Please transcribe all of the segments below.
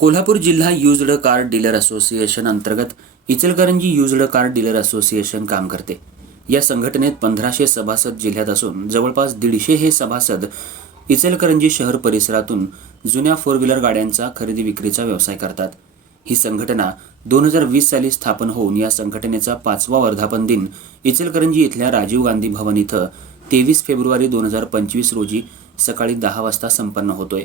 कोल्हापूर जिल्हा used car dealer association अंतर्गत Ichalkaranji used car dealer association काम करते. या संघटनेत पंधराशे सभासद जिल्ह्यात असून जवळपास दीडशे हे सभासद इचलकरंजी शहर परिसरातून जुन्या फोर व्हीलर गाड्यांचा खरेदी विक्रीचा व्यवसाय करतात. ही संघटना दोन हजार वीस साली स्थापन होऊन या संघटनेचा पाचवा वर्धापन दिन इचलकरंजी इथल्या राजीव गांधी भवन इथं तेवीस फेब्रुवारी दोन हजार पंचवीस रोजी सकाळी दहा वाजता संपन्न होतोय.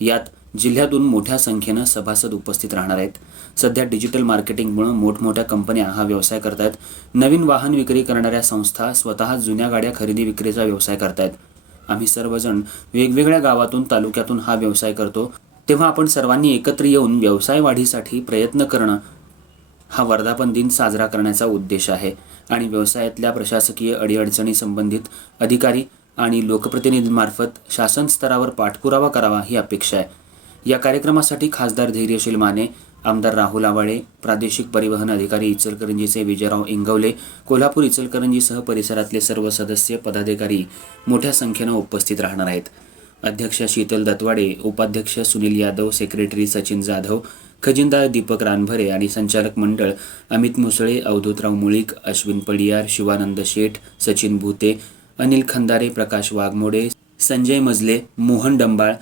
यात जिल्ह्यातून मोठ्या संख्येनं सभासद उपस्थित राहणार आहेत. सध्या डिजिटल मार्केटिंगमुळे मोठमोठ्या कंपन्या हा व्यवसाय करतायत. नवीन वाहन विक्री करणाऱ्या संस्था स्वतः जुन्या गाड्या खरेदी विक्रीचा व्यवसाय करतायत. आम्ही सर्वजण वेगवेगळ्या गावातून तालुक्यातून हा व्यवसाय करतो. तेव्हा आपण सर्वांनी एकत्र येऊन व्यवसाय वाढीसाठी प्रयत्न करणं हा वर्धापन दिन साजरा करण्याचा उद्देश आहे. आणि व्यवसायातल्या प्रशासकीय अडीअडचणी संबंधित अधिकारी आणि लोकप्रतिनिधींमार्फत शासन स्तरावर पाठपुरावा करावा ही अपेक्षा आहे. या कार्यक्रमासाठी खासदार धैर्यशील माने आमदार राहुल आवाळे प्रादेशिक परिवहन अधिकारी इचलकरंजीचे विजयराव इंगवले कोल्हापूर इचलकरंजीसह परिसरातले सर्व सदस्य पदाधिकारी मोठ्या संख्येनं उपस्थित राहणार आहेत. अध्यक्ष शीतल दत्वाडे उपाध्यक्ष सुनील यादव सेक्रेटरी सचिन जाधव खजिनदार दीपक रानभरे आणि संचालक मंडळ अमित मुसळे अवधूतराव मुळीक अश्विन पडियार शिवानंद शेठ सचिन भूते अनिल खंदारे प्रकाश वाघमोडे संजय मजले मोहन डंबाळ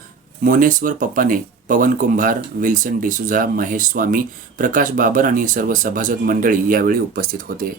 मोनेश्वर पप्पाने पवन कुंभार विल्सन डिसुझा महेश स्वामी प्रकाश बाबर आणि सर्व सभासद मंडळी यावेळी उपस्थित होते.